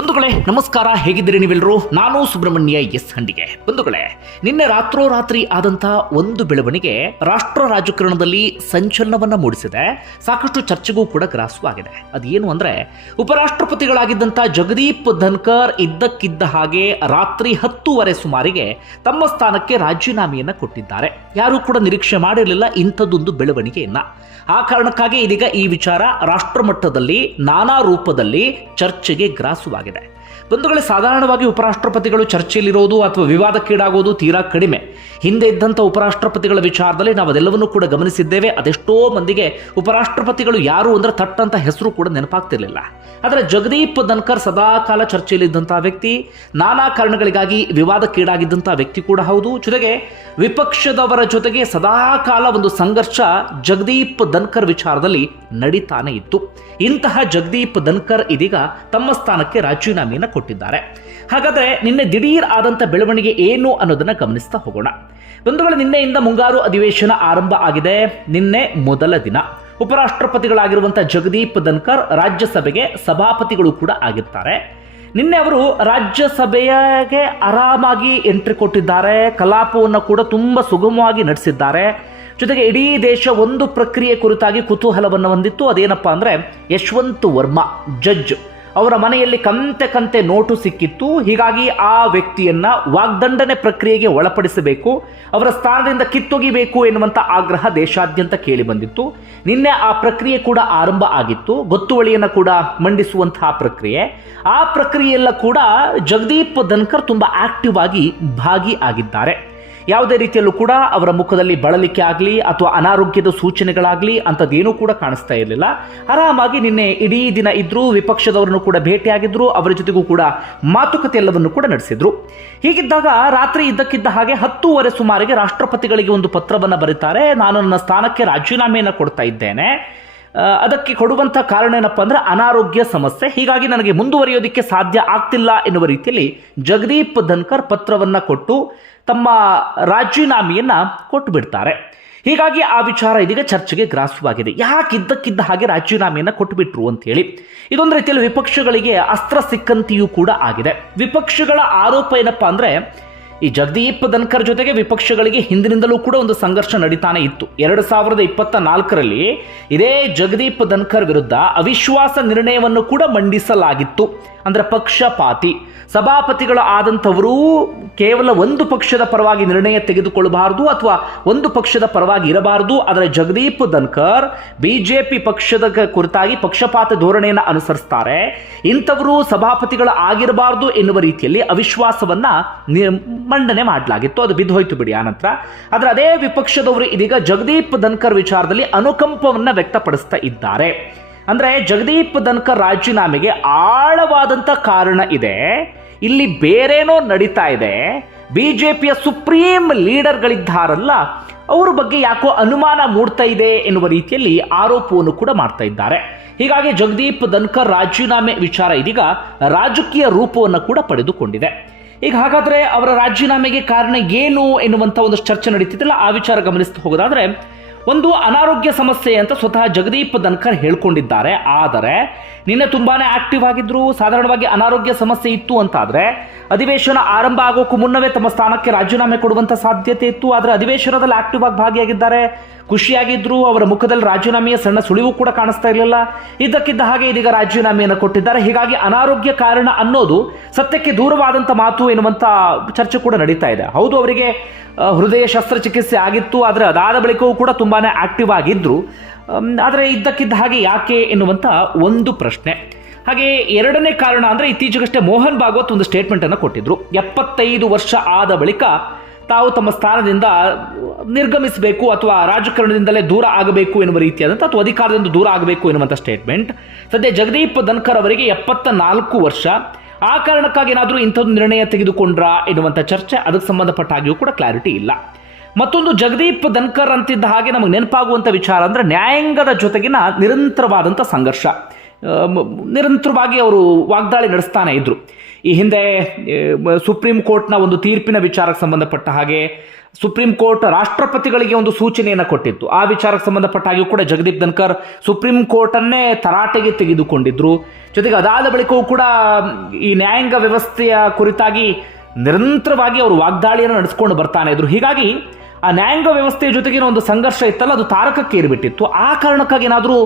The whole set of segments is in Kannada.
ಬಂಧುಗಳೇ, ನಮಸ್ಕಾರ. ಹೇಗಿದ್ದೀರಿ ನೀವೆಲ್ಲರೂ? ನಾನು ಸುಬ್ರಹ್ಮಣ್ಯ ಎಸ್ ಹಂಡಿಗೆ. ಬಂಧುಗಳೇ, ನಿನ್ನೆ ರಾತ್ರೋರಾತ್ರಿ ಆದಂತಹ ಒಂದು ಬೆಳವಣಿಗೆ ರಾಷ್ಟ್ರ ರಾಜಕಾರಣದಲ್ಲಿ ಸಂಚಲನವನ್ನ ಮೂಡಿಸಿದೆ. ಸಾಕಷ್ಟು ಚರ್ಚೆಗೂ ಕೂಡ ಗ್ರಾಸವಾಗಿದೆ ಅದೇನು ಅಂದ್ರೆ ಉಪರಾಷ್ಟ್ರಪತಿಗಳಾಗಿದ್ದಂತ ಜಗದೀಪ್ ಧನ್ಕರ್ ಇದ್ದಕ್ಕಿದ್ದ ಹಾಗೆ ರಾತ್ರಿ ಹತ್ತೂವರೆ ಸುಮಾರಿಗೆ ತಮ್ಮ ಸ್ಥಾನಕ್ಕೆ ರಾಜೀನಾಮೆಯನ್ನ ಕೊಟ್ಟಿದ್ದಾರೆ. ಯಾರೂ ಕೂಡ ನಿರೀಕ್ಷೆ ಮಾಡಿರಲಿಲ್ಲ ಇಂಥದ್ದೊಂದು ಬೆಳವಣಿಗೆಯನ್ನ. ಆ ಕಾರಣಕ್ಕಾಗಿ ಇದೀಗ ಈ ವಿಚಾರ ರಾಷ್ಟ್ರ ಮಟ್ಟದಲ್ಲಿ ನಾನಾ ರೂಪದಲ್ಲಿ ಚರ್ಚೆಗೆ ಗ್ರಾಸವಾಗಿದೆ. ಬಂಧುಗಳೇ, ಸಾಧಾರಣವಾಗಿ ಉಪರಾಷ್ಟ್ರಪತಿಗಳು ಚರ್ಚೆಯಲ್ಲಿರೋದು ಅಥವಾ ವಿವಾದಕ್ಕೀಡಾಗೋದು ತೀರಾ ಕಡಿಮೆ. ಹಿಂದೆ ಇದ್ದಂಥ ಉಪರಾಷ್ಟ್ರಪತಿಗಳ ವಿಚಾರದಲ್ಲಿ ನಾವು ಅದೆಲ್ಲವನ್ನೂ ಕೂಡ ಗಮನಿಸಿದ್ದೇವೆ. ಅದೆಷ್ಟೋ ಮಂದಿಗೆ ಉಪರಾಷ್ಟ್ರಪತಿಗಳು ಯಾರು ಅಂದ್ರೆ ತಟ್ಟಂತ ಹೆಸರು ಕೂಡ ನೆನಪಾಗ್ತಿರ್ಲಿಲ್ಲ. ಆದರೆ ಜಗದೀಪ್ ಧನ್ಕರ್ ಸದಾ ಕಾಲ ಚರ್ಚೆಯಲ್ಲಿದ್ದಂಥ ವ್ಯಕ್ತಿ, ನಾನಾ ಕಾರಣಗಳಿಗಾಗಿ ವಿವಾದಕ್ಕೀಡಾಗಿದ್ದಂಥ ವ್ಯಕ್ತಿ ಕೂಡ ಹೌದು. ಜೊತೆಗೆ ವಿಪಕ್ಷದವರ ಜೊತೆಗೆ ಸದಾ ಕಾಲ ಒಂದು ಸಂಘರ್ಷ ಜಗದೀಪ್ ಧನ್ಕರ್ ವಿಚಾರದಲ್ಲಿ ನಡೀತಾನೆ ಇತ್ತು. ಇಂತಹ ಜಗದೀಪ್ ಧನ್ಕರ್ ಇದೀಗ ತಮ್ಮ ಸ್ಥಾನಕ್ಕೆ ರಾಜೀನಾಮೆಯನ್ನು ಕೊಟ್ಟಿದ್ದಾರೆ. ಹಾಗಾದ್ರೆ ನಿನ್ನೆ ದಿಢೀರ್ ಆದಂಥ ಬೆಳವಣಿಗೆ ಏನು ಅನ್ನೋದನ್ನು ಗಮನಿಸ್ತಾ ಹೋಗೋಣ. ಬಂಧುಗಳು ನಿನ್ನೆಯಿಂದ ಮುಂಗಾರು ಅಧಿವೇಶನ ಆರಂಭ ಆಗಿದೆ. ನಿನ್ನೆ ಮೊದಲ ದಿನ. ಉಪರಾಷ್ಟ್ರಪತಿಗಳಾಗಿರುವಂಥ ಜಗದೀಪ್ ಧನ್ಕರ್ ರಾಜ್ಯಸಭೆಗೆ ಸಭಾಪತಿಗಳು ಕೂಡ ಆಗಿರ್ತಾರೆ. ನಿನ್ನೆ ಅವರು ರಾಜ್ಯಸಭೆಯಗೆ ಆರಾಮಾಗಿ ಎಂಟ್ರಿ ಕೊಟ್ಟಿದ್ದಾರೆ. ಕಲಾಪವನ್ನು ಕೂಡ ತುಂಬ ಸುಗಮವಾಗಿ ನಡೆಸಿದ್ದಾರೆ. ಜೊತೆಗೆ ಇಡೀ ದೇಶ ಒಂದು ಪ್ರಕ್ರಿಯೆ ಕುರಿತಾಗಿ ಕುತೂಹಲವನ್ನು ಹೊಂದಿತ್ತು. ಅದೇನಪ್ಪ ಅಂದರೆ ಯಶವಂತ್ ವರ್ಮಾ, ಜಡ್ಜ್. ಅವರ ಮನೆಯಲ್ಲಿ ಕಂತೆ ಕಂತೆ ನೋಟು ಸಿಕ್ಕಿತ್ತು. ಹೀಗಾಗಿ ಆ ವ್ಯಕ್ತಿಯನ್ನ ವಾಗ್ದಂಡನೆ ಪ್ರಕ್ರಿಯೆಗೆ ಒಳಪಡಿಸಬೇಕು. ಅವರ ಸ್ಥಾನದಿಂದ ಕಿತ್ತೊಗಿಬೇಕು ಎನ್ನುವಂಥ ಆಗ್ರಹ ದೇಶಾದ್ಯಂತ ಕೇಳಿ ಬಂದಿತ್ತು. ನಿನ್ನೆ ಆ ಪ್ರಕ್ರಿಯೆ ಕೂಡ ಆರಂಭ ಆಗಿತ್ತು. ಗೊತ್ತುವಳಿಯನ್ನು ಕೂಡ ಮಂಡಿಸುವಂತಹ ಪ್ರಕ್ರಿಯೆ. ಆ ಪ್ರಕ್ರಿಯೆಯೆಲ್ಲ ಕೂಡ ಜಗದೀಪ್ ಧನ್ಕರ್ ತುಂಬಾ ಆಕ್ಟಿವ್ ಆಗಿ ಭಾಗಿ ಆಗಿದ್ದಾರೆ. ಯಾವುದೇ ರೀತಿಯಲ್ಲೂ ಕೂಡ ಅವರ ಮುಖದಲ್ಲಿ ಬಳಲಿಕೆ ಆಗಲಿ ಅಥವಾ ಅನಾರೋಗ್ಯದ ಸೂಚನೆಗಳಾಗಲಿ ಅಂಥದ್ದೇನೂ ಕೂಡ ಕಾಣಿಸ್ತಾ ಇರಲಿಲ್ಲ. ಆರಾಮಾಗಿ ನಿನ್ನೆ ಇಡೀ ದಿನ ಇದ್ರೂ, ವಿಪಕ್ಷದವರನ್ನು ಕೂಡ ಭೇಟಿಯಾಗಿದ್ರು, ಅವರ ಜೊತೆಗೂ ಕೂಡ ಮಾತುಕತೆ ಎಲ್ಲವನ್ನು ಕೂಡ ನಡೆಸಿದ್ರು. ಹೀಗಿದ್ದಾಗ ರಾತ್ರಿ ಇದ್ದಕ್ಕಿದ್ದ ಹಾಗೆ ಹತ್ತೂವರೆ ಸುಮಾರಿಗೆ ರಾಷ್ಟ್ರಪತಿಗಳಿಗೆ ಒಂದು ಪತ್ರವನ್ನು ಬರೀತಾರೆ. ನಾನು ನನ್ನ ಸ್ಥಾನಕ್ಕೆ ರಾಜೀನಾಮೆಯನ್ನು ಕೊಡ್ತಾ ಇದ್ದೇನೆ. ಅದಕ್ಕೆ ಕೊಡುವಂಥ ಕಾರಣ ಏನಪ್ಪ ಅಂದರೆ ಅನಾರೋಗ್ಯ ಸಮಸ್ಯೆ. ಹೀಗಾಗಿ ನನಗೆ ಮುಂದುವರಿಯೋದಕ್ಕೆ ಸಾಧ್ಯ ಆಗ್ತಿಲ್ಲ ಎನ್ನುವ ರೀತಿಯಲ್ಲಿ ಜಗದೀಪ್ ಧನ್ಕರ್ ಪತ್ರವನ್ನು ಕೊಟ್ಟು ತಮ್ಮ ರಾಜೀನಾಮೆಯನ್ನು ಕೊಟ್ಟು ಬಿಡ್ತಾರೆ ಹೀಗಾಗಿ ಆ ವಿಚಾರ ಇದೀಗ ಚರ್ಚೆಗೆ ಗ್ರಾಸವಾಗಿದೆ ಯಾಕೆ ಇದ್ದಕ್ಕಿದ್ದ ಹಾಗೆ ರಾಜೀನಾಮೆಯನ್ನು ಕೊಟ್ಟುಬಿಟ್ರು ಅಂತ ಹೇಳಿ ಇದೊಂದು ರೀತಿಯಲ್ಲಿ ವಿಪಕ್ಷಗಳಿಗೆ ಅಸ್ತ್ರ ಸಿಕ್ಕಂತೆಯೂ ಕೂಡ ಆಗಿದೆ. ವಿಪಕ್ಷಗಳ ಆರೋಪ ಏನಪ್ಪಾ ಅಂದ್ರೆ ಈ ಜಗದೀಪ್ ಧನ್ಕರ್ ಜೊತೆಗೆ ವಿಪಕ್ಷಗಳಿಗೆ ಹಿಂದಿನಿಂದಲೂ ಕೂಡ ಒಂದು ಸಂಘರ್ಷ ನಡೀತಾನೆ ಇತ್ತು. ಎರಡು ಸಾವಿರದ ಇಪ್ಪತ್ತ ನಾಲ್ಕರಲ್ಲಿ ಇದೇ ಜಗದೀಪ್ ಧನ್ಕರ್ ವಿರುದ್ಧ ಅವಿಶ್ವಾಸ ನಿರ್ಣಯವನ್ನು ಕೂಡ ಮಂಡಿಸಲಾಗಿತ್ತು. ಅಂದ್ರೆ ಪಕ್ಷಪಾತಿ. ಸಭಾಪತಿಗಳು ಆದಂಥವರು ಕೇವಲ ಒಂದು ಪಕ್ಷದ ಪರವಾಗಿ ನಿರ್ಣಯ ತೆಗೆದುಕೊಳ್ಳಬಾರದು ಅಥವಾ ಒಂದು ಪಕ್ಷದ ಪರವಾಗಿ ಇರಬಾರದು. ಆದರೆ ಜಗದೀಪ್ ಧನ್ಕರ್ ಬಿಜೆಪಿ ಪಕ್ಷದ ಕುರಿತಾಗಿ ಪಕ್ಷಪಾತ ಧೋರಣೆಯನ್ನು ಅನುಸರಿಸ್ತಾರೆ. ಇಂಥವರು ಸಭಾಪತಿಗಳು ಆಗಿರಬಾರದು ಎನ್ನುವ ರೀತಿಯಲ್ಲಿ ಅವಿಶ್ವಾಸವನ್ನ ಮಂಡನೆ ಮಾಡಲಾಗಿತ್ತು. ಅದು ಬಿದ್ದೋಯ್ತು ಬಿಡಿ ಆನಂತರ ಆದರೆ ಅದೇ ವಿಪಕ್ಷದವರು ಇದೀಗ ಜಗದೀಪ್ ಧನ್ಕರ್ ವಿಚಾರದಲ್ಲಿ ಅನುಕಂಪವನ್ನು ವ್ಯಕ್ತಪಡಿಸ್ತಾ ಇದ್ದಾರೆ. ಅಂದರೆ ಜಗದೀಪ್ ಧನ್ಕರ್ ರಾಜೀನಾಮೆಗೆ ಆಳವಾದಂತ ಕಾರಣ ಇದೆ. ಇಲ್ಲಿ ಬೇರೇನೋ ನಡೀತಾ ಇದೆ. ಬಿ ಜೆ ಪಿಯ ಸುಪ್ರೀಂ ಲೀಡರ್ಗಳಿದ್ದಾರಲ್ಲ, ಅವ್ರ ಬಗ್ಗೆ ಯಾಕೋ ಅನುಮಾನ ಮೂಡ್ತಾ ಇದೆ ಎನ್ನುವ ರೀತಿಯಲ್ಲಿ ಆರೋಪವನ್ನು ಕೂಡ ಮಾಡ್ತಾ ಇದ್ದಾರೆ. ಹೀಗಾಗಿ ಜಗದೀಪ್ ಧನ್ಕರ್ ರಾಜೀನಾಮೆ ವಿಚಾರ ಇದೀಗ ರಾಜಕೀಯ ರೂಪವನ್ನು ಕೂಡ ಪಡೆದುಕೊಂಡಿದೆ. ಈಗ ಹಾಗಾದರೆ ಅವರ ರಾಜೀನಾಮೆಗೆ ಕಾರಣ ಏನು ಎನ್ನುವಂಥ ಒಂದು ಚರ್ಚೆ ನಡೀತಿದ್ದಲ್ಲ ಆ ವಿಚಾರ ಗಮನಿಸ್ತಾ ಹೋಗೋದಾದ್ರೆ ಒಂದು ಅನಾರೋಗ್ಯ ಸಮಸ್ಯೆ ಅಂತ ಸ್ವತಃ ಜಗದೀಪ್ ಧನ್ಕರ್ ಹೇಳ್ಕೊಂಡಿದ್ದಾರೆ. ಆದರೆ, ನಿನ್ನೆ ತುಂಬಾನೇ ಆಕ್ಟಿವ್ ಆಗಿದ್ರು, ಸಾಧಾರಣವಾಗಿ ಅನಾರೋಗ್ಯ ಸಮಸ್ಯೆ ಇತ್ತು ಅಂತಾದರೆ, ಅಧಿವೇಶನ ಆರಂಭ ಆಗೋಕ್ಕೂ ಮುನ್ನವೇ ತಮ್ಮ ಸ್ಥಾನಕ್ಕೆ ರಾಜೀನಾಮೆ ಕೊಡುವಂತ ಸಾಧ್ಯತೆ ಇತ್ತು. ಆದರೆ ಅಧಿವೇಶನದಲ್ಲಿ ಆಕ್ಟಿವ್ ಆಗಿ ಭಾಗಿಯಾಗಿದ್ದಾರೆ. ಖುಷಿಯಾಗಿದ್ರು ಅವರ ಮುಖದಲ್ಲಿ ರಾಜೀನಾಮೆಯ ಸಣ್ಣ ಸುಳಿವು ಕೂಡ ಕಾಣಿಸ್ತಾ ಇರಲಿಲ್ಲ. ಇದ್ದಕ್ಕಿದ್ದ ಹಾಗೆ ಇದೀಗ ರಾಜೀನಾಮೆಯನ್ನು ಕೊಟ್ಟಿದ್ದಾರೆ. ಹೀಗಾಗಿ ಅನಾರೋಗ್ಯ ಕಾರಣ ಅನ್ನೋದು ಸತ್ಯಕ್ಕೆ ದೂರವಾದಂಥ ಮಾತು ಎನ್ನುವಂಥ ಚರ್ಚೆ ಕೂಡ ನಡೀತಾ ಇದೆ. ಹೌದು ಅವರಿಗೆ ಹೃದಯ ಶಸ್ತ್ರಚಿಕಿತ್ಸೆ ಆಗಿತ್ತು ಆದರೆ ಅದಾದ ಬಳಿಕವೂ ಕೂಡ ತುಂಬಾನೇ ಆಕ್ಟಿವ್ ಆಗಿದ್ರು. ಅಮ್, ಆದರೆ ಇದ್ದಕ್ಕಿದ್ದ ಹಾಗೆ ಯಾಕೆ ಎನ್ನುವಂಥ ಒಂದು ಪ್ರಶ್ನೆ. ಹಾಗೆ ಎರಡನೇ ಕಾರಣ ಅಂದ್ರೆ ಇತ್ತೀಚೆಗಷ್ಟೇ ಮೋಹನ್ ಭಾಗವತ್ ಒಂದು ಸ್ಟೇಟ್ಮೆಂಟ್ ಕೊಟ್ಟಿದ್ದರು ಎಪ್ಪತ್ತೈದು ವರ್ಷ ಆದ ಬಳಿಕ ತಾವು ತಮ್ಮ ಸ್ಥಾನದಿಂದ ನಿರ್ಗಮಿಸಬೇಕು ಅಥವಾ ರಾಜಕಾರಣದಿಂದಲೇ ದೂರ ಆಗಬೇಕು ಎನ್ನುವ ರೀತಿಯಾದಂಥ ಅಥವಾ ಅಧಿಕಾರದಿಂದ ದೂರ ಆಗಬೇಕು ಎನ್ನುವಂಥ ಸ್ಟೇಟ್ಮೆಂಟ್ ಸದ್ಯ ಜಗದೀಪ್ ಧನ್ಕರ್ ಅವರಿಗೆ ಎಪ್ಪತ್ತ ನಾಲ್ಕು ವರ್ಷ. ಆ ಕಾರಣಕ್ಕಾಗಿ ಏನಾದರೂ ಇಂಥದ್ದು ನಿರ್ಣಯ ತೆಗೆದುಕೊಂಡ್ರ ಎನ್ನುವಂಥ ಚರ್ಚೆ, ಅದಕ್ಕೆ ಸಂಬಂಧಪಟ್ಟ ಹಾಗೆಯೂ ಕೂಡ ಕ್ಲಾರಿಟಿ ಇಲ್ಲ. ಮತ್ತೊಂದು ಜಗದೀಪ್ ಧನ್ಕರ್ ಅಂತಿದ್ದ ಹಾಗೆ ನಮಗೆ ನೆನಪಾಗುವಂಥ ವಿಚಾರ ಅಂದರೆ ನ್ಯಾಯಾಂಗದ ಜೊತೆಗಿನ ನಿರಂತರವಾದಂಥ ಸಂಘರ್ಷ. ನಿರಂತರವಾಗಿ ಅವರು ವಾಗ್ದಾಳಿ ನಡೆಸ್ತಾನೆ ಇದ್ರು. ಈ ಹಿಂದೆ ಸುಪ್ರೀಂ ಕೋರ್ಟ್ನ ಒಂದು ತೀರ್ಪಿನ ವಿಚಾರಕ್ಕೆ ಸಂಬಂಧಪಟ್ಟ ಹಾಗೆ ಸುಪ್ರೀಂ ಕೋರ್ಟ್ ರಾಷ್ಟ್ರಪತಿಗಳಿಗೆ ಒಂದು ಸೂಚನೆಯನ್ನು ಕೊಟ್ಟಿತ್ತು. ಆ ವಿಚಾರಕ್ಕೆ ಸಂಬಂಧಪಟ್ಟ ಹಾಗೆ ಕೂಡ ಜಗದೀಪ್ ಧನ್ಕರ್ ಸುಪ್ರೀಂ ಕೋರ್ಟನ್ನೇ ತರಾಟೆಗೆ ತೆಗೆದುಕೊಂಡಿದ್ರು. ಜೊತೆಗೆ ಅದಾದ ಬಳಿಕವೂ ಕೂಡ, ಈ ನ್ಯಾಯಾಂಗ ವ್ಯವಸ್ಥೆಯ ಕುರಿತಾಗಿ ನಿರಂತರವಾಗಿ ಅವರು ವಾಗ್ದಾಳಿಯನ್ನು ನಡೆಸ್ಕೊಂಡು ಬರ್ತಾನೆ ಇದ್ರು. ಹೀಗಾಗಿ ಆ ನ್ಯಾಯಾಂಗ ವ್ಯವಸ್ಥೆಯ ಜೊತೆಗಿನ ಒಂದು ಸಂಘರ್ಷ ಇತ್ತಲ್ಲ, ಅದು ತಾರಕಕ್ಕೆ ಏರಿಬಿಟ್ಟಿತ್ತು. ಆ ಕಾರಣಕ್ಕಾಗಿ ಏನಾದರೂ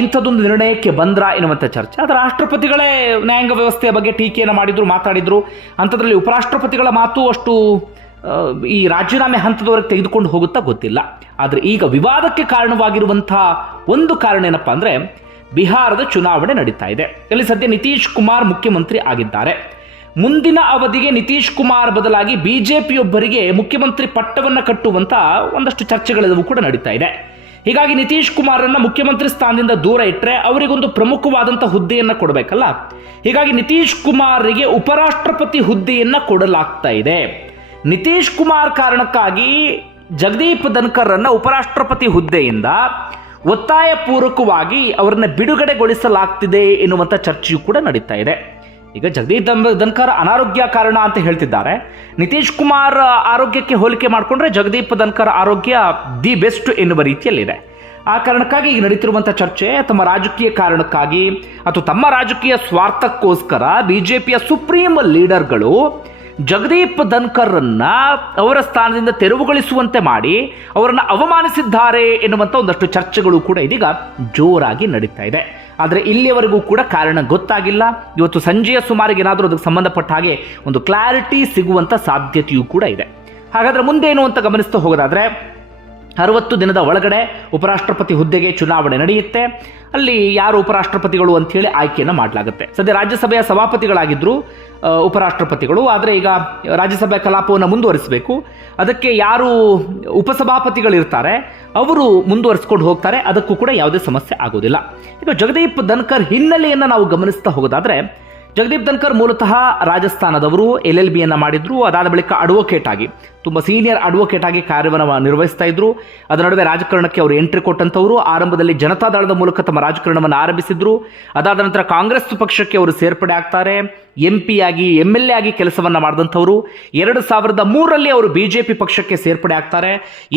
ಇಂಥದ್ದೊಂದು ನಿರ್ಣಯಕ್ಕೆ ಬಂದ್ರ ಎನ್ನುವಂಥ ಚರ್ಚೆ. ಆದರೆ ರಾಷ್ಟ್ರಪತಿಗಳೇ ನ್ಯಾಯಾಂಗ ವ್ಯವಸ್ಥೆಯ ಬಗ್ಗೆ ಟೀಕೆಯನ್ನು ಮಾಡಿದ್ರು, ಮಾತಾಡಿದ್ರು. ಅಂಥದ್ರಲ್ಲಿ ಉಪರಾಷ್ಟ್ರಪತಿಗಳ ಮಾತು ಅಷ್ಟು ಈ ರಾಜೀನಾಮೆ ಹಂತದವರೆಗೆ ತೆಗೆದುಕೊಂಡು ಹೋಗುತ್ತಾ ಗೊತ್ತಿಲ್ಲ. ಆದರೆ ಈಗ ವಿವಾದಕ್ಕೆ ಕಾರಣವಾಗಿರುವಂಥ ಒಂದು ಕಾರಣ ಏನಪ್ಪಾ ಅಂದರೆ, ಬಿಹಾರದ ಚುನಾವಣೆ ನಡೀತಾ ಇದೆ. ಇಲ್ಲಿ ಸದ್ಯ ನಿತೀಶ್ ಕುಮಾರ್ ಮುಖ್ಯಮಂತ್ರಿ ಆಗಿದ್ದಾರೆ. ಮುಂದಿನ ಅವಧಿಗೆ ನಿತೀಶ್ ಕುಮಾರ್ ಬದಲಾಗಿ ಬಿಜೆಪಿಯೊಬ್ಬರಿಗೆ ಮುಖ್ಯಮಂತ್ರಿ ಪಟ್ಟವನ್ನು ಕಟ್ಟುವಂತ ಒಂದಷ್ಟು ಚರ್ಚೆಗಳೆಲ್ಲವೂ ಕೂಡ ನಡೀತಾ ಇದೆ. ಹೀಗಾಗಿ ನಿತೀಶ್ ಕುಮಾರನ್ನ ಮುಖ್ಯಮಂತ್ರಿ ಸ್ಥಾನದಿಂದ ದೂರ ಇಟ್ಟರೆ ಅವರಿಗೊಂದು ಪ್ರಮುಖವಾದಂಥ ಹುದ್ದೆಯನ್ನ ಕೊಡಬೇಕಲ್ಲ? ಹೀಗಾಗಿ ನಿತೀಶ್ ಕುಮಾರ್ಗೆ ಉಪರಾಷ್ಟ್ರಪತಿ ಹುದ್ದೆಯನ್ನ ಕೊಡಲಾಗ್ತಾ ಇದೆ. ನಿತೀಶ್ ಕುಮಾರ್ ಕಾರಣಕ್ಕಾಗಿ ಜಗದೀಪ್ ಧನ್ಕರ್ ಅನ್ನ ಉಪರಾಷ್ಟ್ರಪತಿ ಹುದ್ದೆಯಿಂದ ಒತ್ತಾಯ ಪೂರ್ವಕವಾಗಿ ಅವರನ್ನ ಬಿಡುಗಡೆಗೊಳಿಸಲಾಗ್ತಿದೆ ಎನ್ನುವಂಥ ಚರ್ಚೆಯೂ ಕೂಡ ನಡೀತಾ ಇದೆ. ಈಗ ಜಗದೀಪ್ ದಂ ಧನ್ಕರ್ ಅನಾರೋಗ್ಯ ಕಾರಣ ಅಂತ ಹೇಳ್ತಿದ್ದಾರೆ. ನಿತೀಶ್ ಕುಮಾರ್ ಆರೋಗ್ಯಕ್ಕೆ ಹೋಲಿಕೆ ಮಾಡಿಕೊಂಡ್ರೆ ಜಗದೀಪ್ ಧನ್ಕರ್ ಆರೋಗ್ಯ ದಿ ಬೆಸ್ಟ್ ಎನ್ನುವ ರೀತಿಯಲ್ಲಿದೆ. ಆ ಕಾರಣಕ್ಕಾಗಿ ಈಗ ನಡೀತಿರುವಂಥ ಚರ್ಚೆ ತಮ್ಮ ರಾಜಕೀಯ ಕಾರಣಕ್ಕಾಗಿ ಅಥವಾ ತಮ್ಮ ರಾಜಕೀಯ ಸ್ವಾರ್ಥಕ್ಕೋಸ್ಕರ ಬಿ ಜೆ ಪಿಯ ಸುಪ್ರೀಂ ಲೀಡರ್ಗಳು ಜಗದೀಪ್ ಧನ್ಕರ್ರನ್ನ ಅವರ ಸ್ಥಾನದಿಂದ ತೆರವುಗೊಳಿಸುವಂತೆ ಮಾಡಿ ಅವರನ್ನು ಅವಮಾನಿಸಿದ್ದಾರೆ ಎನ್ನುವಂಥ ಒಂದಷ್ಟು ಚರ್ಚೆಗಳು ಕೂಡ ಇದೀಗ ಜೋರಾಗಿ ನಡೀತಾ ಇದೆ. ಆದರೆ ಇಲ್ಲಿಯವರೆಗೂ ಕೂಡ ಕಾರಣ ಗೊತ್ತಾಗಿಲ್ಲ. ಇವತ್ತು ಸಂಜೆಯ ಸುಮಾರಿಗೆ ಏನಾದರೂ ಅದಕ್ಕೆ ಸಂಬಂಧಪಟ್ಟ ಹಾಗೆ ಒಂದು ಕ್ಲಾರಿಟಿ ಸಿಗುವಂಥ ಸಾಧ್ಯತೆಯೂ ಕೂಡ ಇದೆ. ಹಾಗಾದ್ರೆ ಮುಂದೇನು ಅಂತ ಗಮನಿಸ್ತಾ ಹೋಗೋದಾದ್ರೆ ಅರವತ್ತು ದಿನದ ಒಳಗಡೆ ಉಪರಾಷ್ಟ್ರಪತಿ ಹುದ್ದೆಗೆ ಚುನಾವಣೆ ನಡೆಯುತ್ತೆ. ಅಲ್ಲಿ ಯಾರು ಉಪರಾಷ್ಟ್ರಪತಿಗಳು ಅಂಥೇಳಿ ಆಯ್ಕೆಯನ್ನು ಮಾಡಲಾಗುತ್ತೆ. ಸದ್ಯ ರಾಜ್ಯಸಭೆಯ ಸಭಾಪತಿಗಳಾಗಿದ್ದರು ಉಪರಾಷ್ಟ್ರಪತಿಗಳು. ಆದರೆ ಈಗ ರಾಜ್ಯಸಭೆ ಕಲಾಪವನ್ನು ಮುಂದುವರಿಸಬೇಕು. ಅದಕ್ಕೆ ಯಾರು ಉಪಸಭಾಪತಿಗಳಿರ್ತಾರೆ, ಅವರು ಮುಂದುವರಿಸ್ಕೊಂಡು ಹೋಗ್ತಾರೆ. ಅದಕ್ಕೂ ಕೂಡ ಯಾವುದೇ ಸಮಸ್ಯೆ ಆಗೋದಿಲ್ಲ. ಈಗ ಜಗದೀಪ್ ಧನ್ಕರ್ ಹಿನ್ನೆಲೆಯನ್ನು ನಾವು ಗಮನಿಸ್ತಾ ಹೋಗೋದಾದರೆ, ಜಗದೀಪ್ ಧನ್ಕರ್ ಮೂಲತಃ ರಾಜಸ್ಥಾನದವರು, ಎಲ್ ಎಲ್ ಬಿಯನ್ನು ಮಾಡಿದ್ರು. ಅದಾದ ಬಳಿಕ ಅಡ್ವೊಕೇಟ್ ಆಗಿ. ತುಂಬ ಸೀನಿಯರ್ ಅಡ್ವೊಕೇಟ್ ಆಗಿ ಕಾರ್ಯವನ್ನು ನಿರ್ವಹಿಸ್ತಾ ಇದ್ರು. ಅದರ ನಡುವೆ ರಾಜಕಾರಣಕ್ಕೆ ಅವರು ಎಂಟ್ರಿ ಕೊಟ್ಟಂತವರು ಆರಂಭದಲ್ಲಿ ಜನತಾದಳದ ಮೂಲಕ ತಮ್ಮ ರಾಜಕಾರಣವನ್ನು ಆರಂಭಿಸಿದ್ರು. ಅದಾದ ನಂತರ ಕಾಂಗ್ರೆಸ್ ಪಕ್ಷಕ್ಕೆ ಅವರು ಸೇರ್ಪಡೆ ಆಗ್ತಾರೆ. ಎಂ ಪಿ ಆಗಿ ಎಂ ಎಲ್ ಎ ಆಗಿ ಕೆಲಸವನ್ನು ಮಾಡಿದಂಥವರು. ಎರಡು ಸಾವಿರದ ಮೂರರಲ್ಲಿ ಅವರು ಬಿಜೆಪಿ ಪಕ್ಷಕ್ಕೆ ಸೇರ್ಪಡೆ ಆಗ್ತಾರೆ.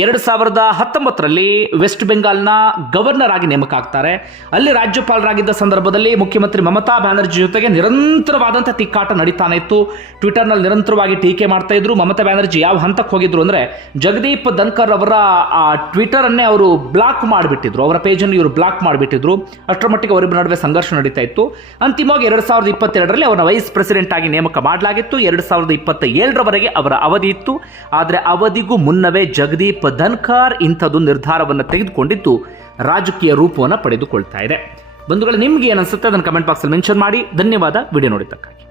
ಎರಡು ಸಾವಿರದ ಹತ್ತೊಂಬತ್ತರಲ್ಲಿ ವೆಸ್ಟ್ ಬೆಂಗಾಲ್ನ ಗವರ್ನರ್ ಆಗಿ ನೇಮಕ ಆಗ್ತಾರೆ. ಅಲ್ಲಿ ರಾಜ್ಯಪಾಲರಾಗಿದ್ದ ಸಂದರ್ಭದಲ್ಲಿ ಮುಖ್ಯಮಂತ್ರಿ ಮಮತಾ ಬ್ಯಾನರ್ಜಿ ಜೊತೆಗೆ ನಿರಂತರವಾದಂಥ ತಿಕ್ಕಾಟ ನಡೀತಾನೆ ಇತ್ತು. ಟ್ವಿಟರ್ನಲ್ಲಿ ನಿರಂತರವಾಗಿ ಟೀಕೆ ಮಾಡ್ತಾ ಇದ್ರು. ಮಮತಾ ಬ್ಯಾನರ್ಜಿ ಯಾವ ಹಂತಕ್ಕೆ ಹೋಗಿದ್ರು ಅಂದ್ರೆ ಜಗದೀಪ್ ಧನ್ಕರ್ ಅವರ, ಆ ಟ್ವಿಟರ್ ಅನ್ನೇ ಅವರು ಬ್ಲಾಕ್ ಮಾಡಿಬಿಟ್ಟಿದ್ರು. ಅವರ ಪೇಜನ್ನು ಇವರು ಬ್ಲಾಕ್ ಮಾಡಿಬಿಟ್ಟಿದ್ರು. ಅಷ್ಟರ ಮಟ್ಟಿಗೆ ಅವರಿಬ್ಬರ ನಡುವೆ ಸಂಘರ್ಷ ನಡೀತಾ ಇತ್ತು. ಅಂತಿಮವಾಗಿ ಎರಡು ಸಾವಿರದ ಇಪ್ಪತ್ತೆರಡರಲ್ಲಿ ಅವರ ವೈಸ್ ಪ್ರೆಸಿಡೆಂಟ್ ಆಗಿ ನೇಮಕ ಮಾಡಲಾಗಿತ್ತು. ಎರಡು ಸಾವಿರದ ಇಪ್ಪತ್ತ ಏಳರವರೆಗೆ ಅವರ ಅವಧಿ ಇತ್ತು. ಆದರೆ ಅವಧಿಗೂ ಮುನ್ನವೇ ಜಗದೀಪ್ ಧನ್ಕರ್ ಇಂಥದ್ದು ನಿರ್ಧಾರವನ್ನು ತೆಗೆದುಕೊಂಡಿದ್ದು ರಾಜಕೀಯ ರೂಪವನ್ನು ಪಡೆದುಕೊಳ್ತಾ ಇದೆ. ಬಂಧುಗಳು, ನಿಮ್ಗೆ ಏನು ಅನಿಸುತ್ತೆ? ಅದನ್ನು ಕಮೆಂಟ್ ಬಾಕ್ಸಲ್ಲಿ ಮೆನ್ಷನ್ ಮಾಡಿ. ಧನ್ಯವಾದ. ವಿಡಿಯೋ ನೋಡಿದ್ದಕ್ಕಾಗಿ.